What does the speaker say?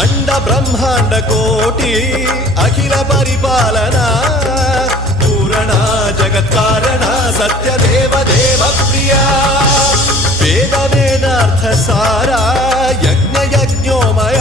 అండ బ్రహ్మాండ కోటి అఖిల పరిపాలన పూరణ జగత్కారణ సత్యదేవ దేవ ప్రియ వేద వేదార్థ సారా యజ్ఞ యజ్ఞోమయ